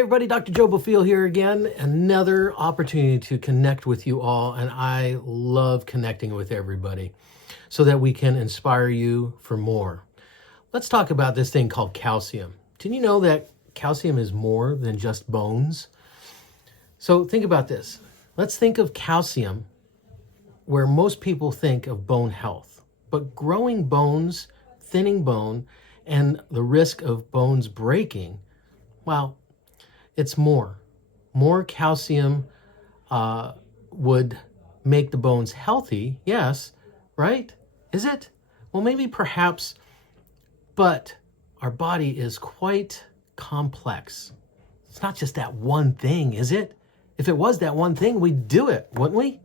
everybody, Dr. Joe Bofiel here again. Another opportunity to connect with you all, and I love connecting with everybody so that we can inspire you for more. Let's talk about this thing called calcium. Did you know that calcium is more than just bones? So think about this. Let's think of calcium where most people think of bone health, but growing bones, thinning bone, and the risk of bones breaking, well, it's more. More calcium would make the bones healthy, yes, right? Is it? Well, maybe perhaps, but our body is quite complex. It's not just that one thing, is it? If it was that one thing, we'd do it, wouldn't we?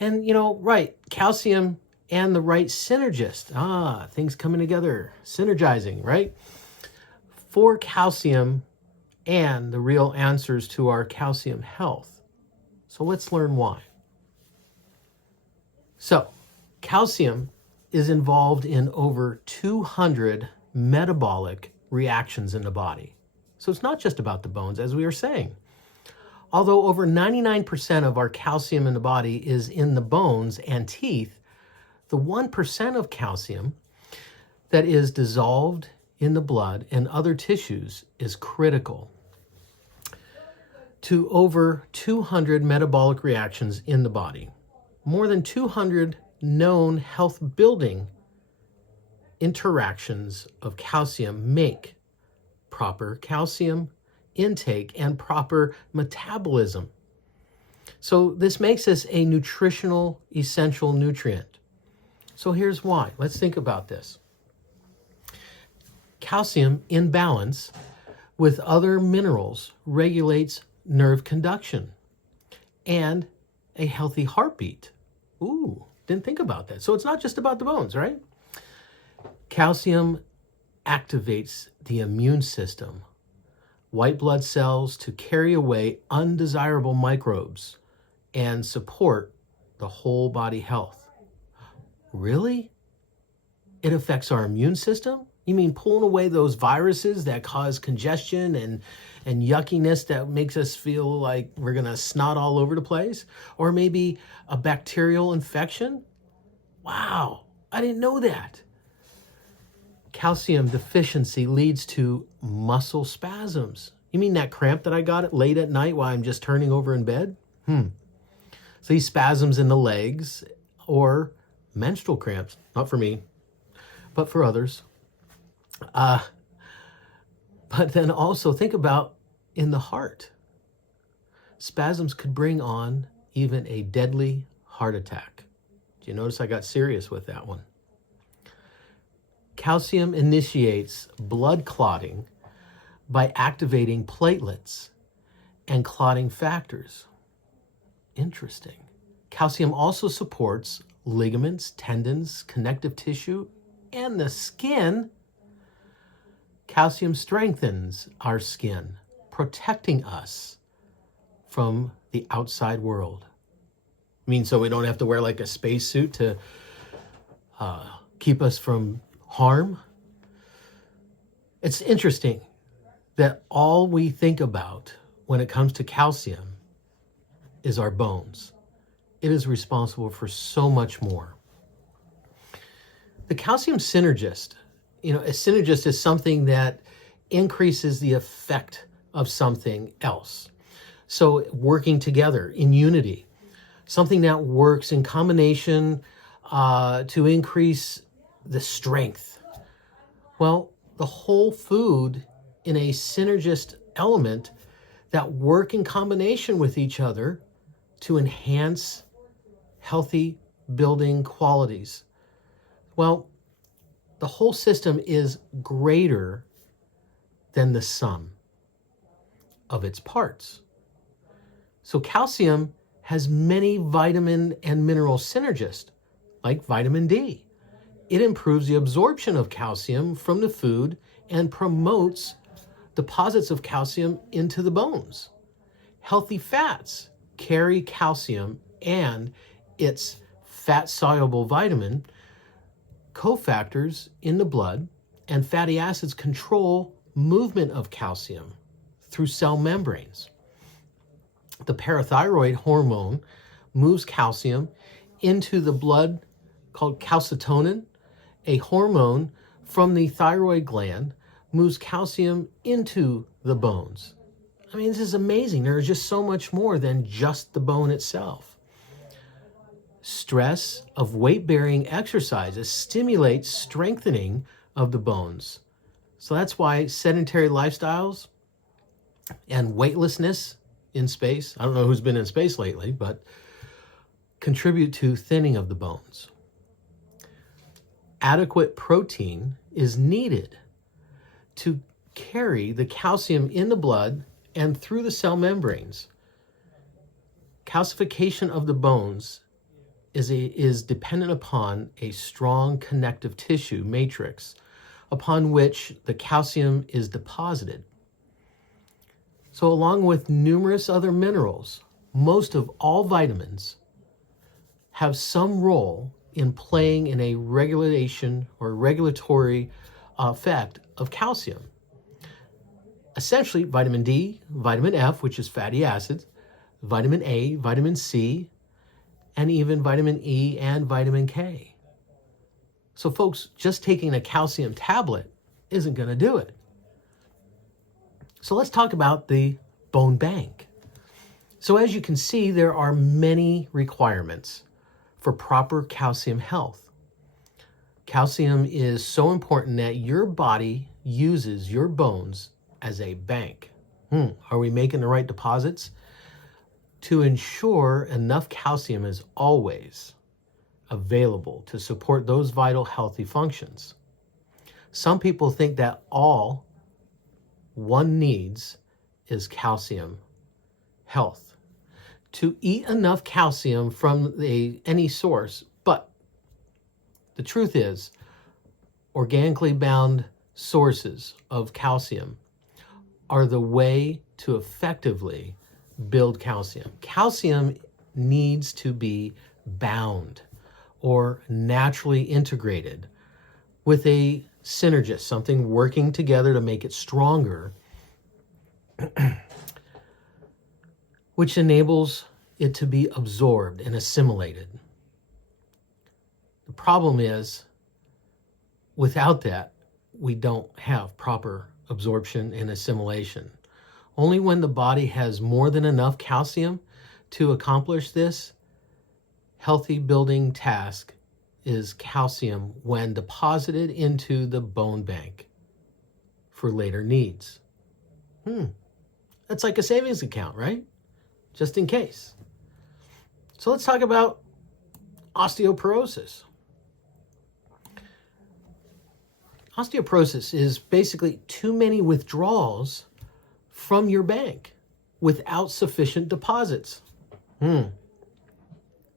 And right, calcium and the right synergist. Things coming together, synergizing, right? For calcium and the real answers to our calcium health. So let's learn why. So, calcium is involved in over 200 metabolic reactions in the body. So it's not just about the bones, as we were saying. Although over 99% of our calcium in the body is in the bones and teeth, the 1% of calcium that is dissolved in the blood and other tissues is critical to over 200 metabolic reactions in the body. More than 200 known health-building interactions of calcium make proper calcium intake and proper metabolism. So this makes this a nutritional essential nutrient. So here's why. Let's think about this. Calcium in balance with other minerals regulates nerve conduction and a healthy heartbeat. Ooh, didn't think about that. So it's not just about the bones, right? Calcium activates the immune system, white blood cells to carry away undesirable microbes and support the whole body health. Really? It affects our immune system? You mean pulling away those viruses that cause congestion and yuckiness that makes us feel like we're gonna snot all over the place? Or maybe a bacterial infection? Wow, I didn't know that. Calcium deficiency leads to muscle spasms. You mean that cramp that I got late at night while I'm just turning over in bed? So these spasms in the legs or menstrual cramps, not for me, but for others. But then also think about in the heart. Spasms could bring on even a deadly heart attack. Do you notice I got serious with that one? Calcium initiates blood clotting by activating platelets and clotting factors. Interesting. Calcium also supports ligaments, tendons, connective tissue, and the skin. Calcium strengthens our skin, protecting us from the outside world. I mean, so we don't have to wear like a spacesuit to keep us from harm. It's interesting that all we think about when it comes to calcium is our bones. It is responsible for so much more. The calcium synergist, a synergist is something that increases the effect of something else. So working together in unity, something that works in combination to increase the strength. Well, the whole food in a synergist element that work in combination with each other to enhance healthy building qualities. Well, the whole system is greater than the sum of its parts. So calcium has many vitamin and mineral synergists, like vitamin D. It improves the absorption of calcium from the food and promotes deposits of calcium into the bones. Healthy fats carry calcium and its fat-soluble vitamin cofactors in the blood, and fatty acids control movement of calcium. through cell membranes. The parathyroid hormone moves calcium into the blood called calcitonin. A hormone from the thyroid gland moves calcium into the bones. I mean, this is amazing. There's just so much more than just the bone itself. Stress of weight-bearing exercises stimulates strengthening of the bones. So that's why sedentary lifestyles and weightlessness in space, I don't know who's been in space lately, but contribute to thinning of the bones. Adequate protein is needed to carry the calcium in the blood and through the cell membranes. Calcification of the bones is dependent upon a strong connective tissue matrix upon which the calcium is deposited. So along with numerous other minerals, most of all vitamins have some role in playing in a regulation or regulatory effect of calcium. Essentially, vitamin D, vitamin F, which is fatty acids, vitamin A, vitamin C, and even vitamin E and vitamin K. So folks, just taking a calcium tablet isn't going to do it. So let's talk about the bone bank. So as you can see, there are many requirements for proper calcium health. Calcium is so important that your body uses your bones as a bank. Are we making the right deposits? To ensure enough calcium is always available to support those vital healthy functions. Some people think that all one needs is calcium health. To eat enough calcium from any source, but the truth is, organically bound sources of calcium are the way to effectively build calcium. Calcium needs to be bound or naturally integrated with a synergist, something working together to make it stronger, which enables it to be absorbed and assimilated. The problem is, without that, we don't have proper absorption and assimilation. Only when the body has more than enough calcium to accomplish this healthy building task is calcium when deposited into the bone bank for later needs. That's like a savings account, right? Just in case. So let's talk about osteoporosis. Osteoporosis is basically too many withdrawals from your bank without sufficient deposits.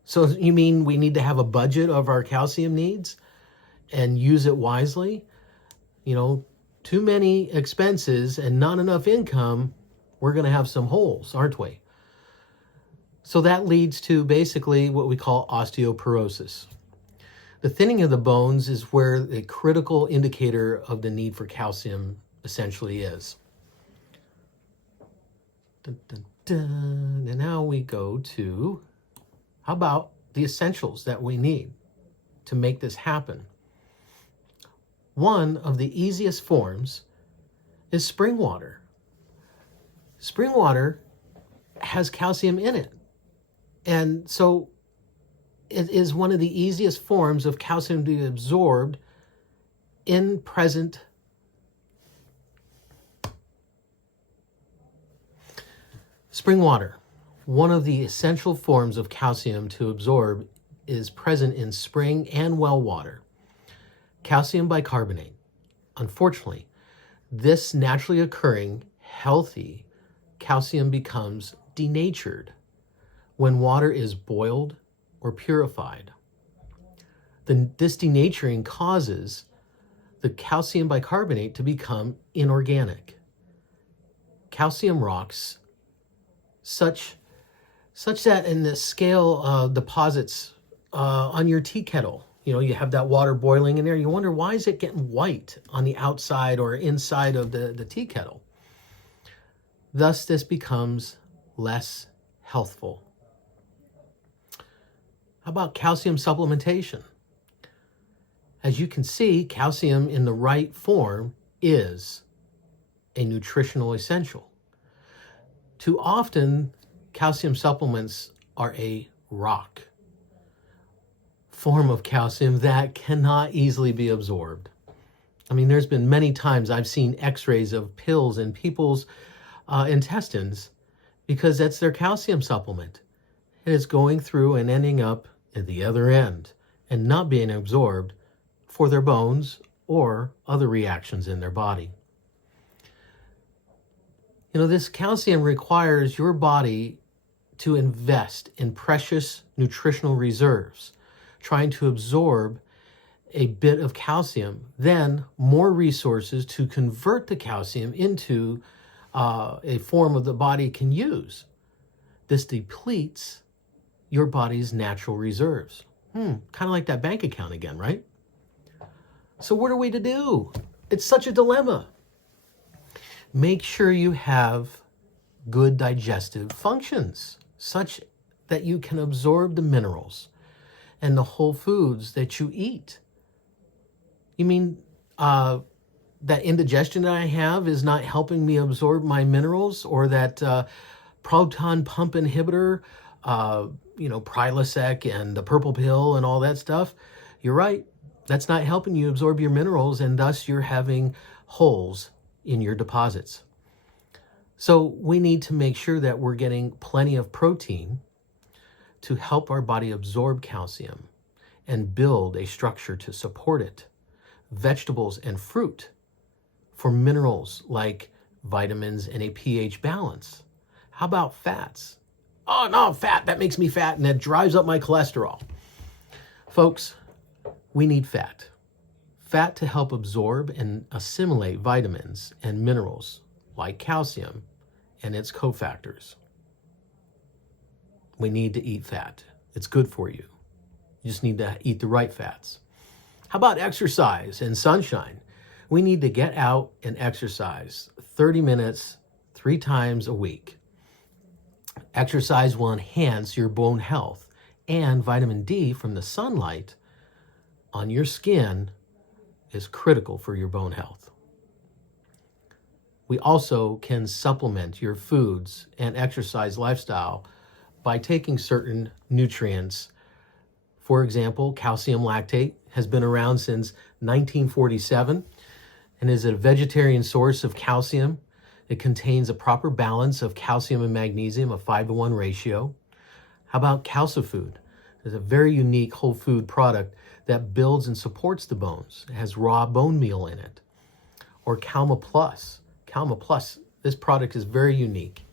So you mean we need to have a budget of our calcium needs and use it wisely? You know, too many expenses and not enough income, we're going to have some holes, aren't we? So that leads to basically what we call osteoporosis. The thinning of the bones is where the critical indicator of the need for calcium essentially is. Dun, dun, dun. And now we go to, how about the essentials that we need to make this happen? One of the easiest forms is spring water. Spring water has calcium in it. And so it is one of the easiest forms of calcium to be absorbed in present. Spring water, one of the essential forms of calcium to absorb, is present in spring and well water. Calcium bicarbonate. Unfortunately, this naturally occurring healthy calcium becomes denatured when water is boiled or purified. This denaturing causes the calcium bicarbonate to become inorganic. Calcium rocks, such that in the scale of deposits on your tea kettle, you know, you have that water boiling in there, you wonder, why is it getting white on the outside or inside of the tea kettle? Thus, this becomes less healthful. How about calcium supplementation? As you can see, calcium in the right form is a nutritional essential. Too often, calcium supplements are a rock form of calcium that cannot easily be absorbed. I mean, there's been many times I've seen x-rays of pills in people's intestines because that's their calcium supplement. It is going through and ending up at the other end and not being absorbed for their bones or other reactions in their body. You know, this calcium requires your body to invest in precious nutritional reserves, trying to absorb a bit of calcium, then more resources to convert the calcium into a form of the body can use. This depletes your body's natural reserves. Kind of like that bank account again, right? So what are we to do? It's such a dilemma. Make sure you have good digestive functions, such that you can absorb the minerals and the whole foods that you eat. You mean that indigestion that I have is not helping me absorb my minerals, or that proton pump inhibitor, Prilosec and the purple pill and all that stuff? You're right. That's not helping you absorb your minerals, and thus you're having holes in your deposits. So we need to make sure that we're getting plenty of protein to help our body absorb calcium and build a structure to support it. Vegetables and fruit for minerals like vitamins and a pH balance. How about fats? Oh no, fat, that makes me fat and that drives up my cholesterol. Folks, we need fat. Fat to help absorb and assimilate vitamins and minerals like calcium and its cofactors. We need to eat fat. It's good for you. You just need to eat the right fats. How about exercise and sunshine? We need to get out and exercise 30 minutes, 3 times a week. Exercise will enhance your bone health, and vitamin D from the sunlight on your skin is critical for your bone health. We also can supplement your foods and exercise lifestyle by taking certain nutrients. For example, calcium lactate has been around since 1947 and is a vegetarian source of calcium. It contains a proper balance of calcium and magnesium, a 5-to-1 ratio. How about Calcifood? It's a very unique whole food product that builds and supports the bones. It has raw bone meal in it. Or Calma Plus. Calma Plus, this product is very unique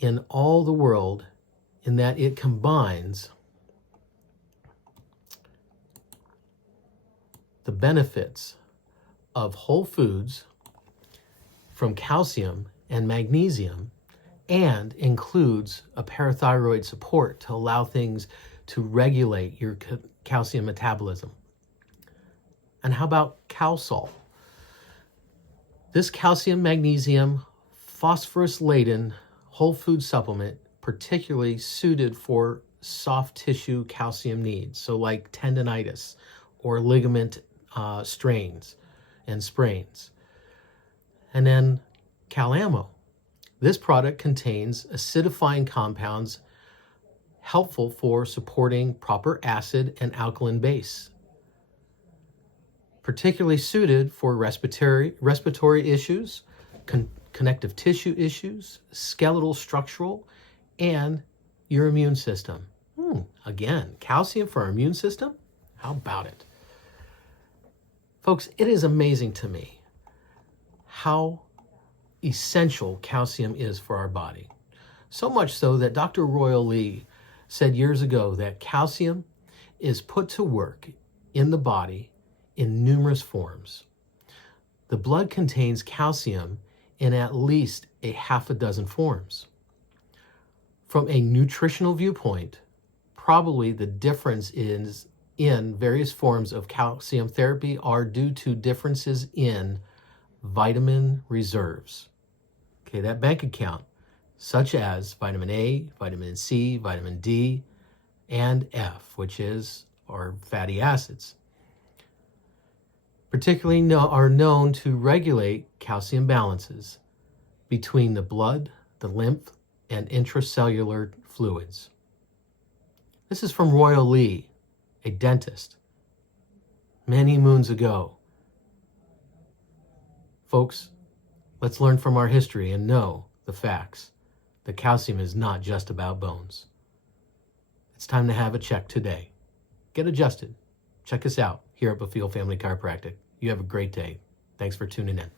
in all the world in that it combines the benefits of whole foods from calcium and magnesium, and includes a parathyroid support to allow things to regulate your calcium metabolism. And how about Calsol? This calcium, magnesium, phosphorus-laden whole food supplement, particularly suited for soft tissue calcium needs, so like tendonitis or ligament strains and sprains. And then Calamo. This product contains acidifying compounds helpful for supporting proper acid and alkaline base, particularly suited for respiratory issues, connective tissue issues, skeletal structural, and your immune system. Again, calcium for our immune system? How about it? Folks, it is amazing to me how essential calcium is for our body. So much so that Dr. Royal Lee said years ago that calcium is put to work in the body in numerous forms. The blood contains calcium in at least a half a dozen forms. From a nutritional viewpoint, probably the difference is in various forms of calcium therapy are due to differences in vitamin reserves. okay, that bank account, such as vitamin A, vitamin C, vitamin D, and F, which is our fatty acids, particularly are known to regulate calcium balances between the blood, the lymph, and intracellular fluids. This is from Royal Lee, a dentist, many moons ago. Folks, let's learn from our history and know the facts. The calcium is not just about bones. It's time to have a check today. Get adjusted. Check us out here at Bafil Family Chiropractic. You have a great day. Thanks for tuning in.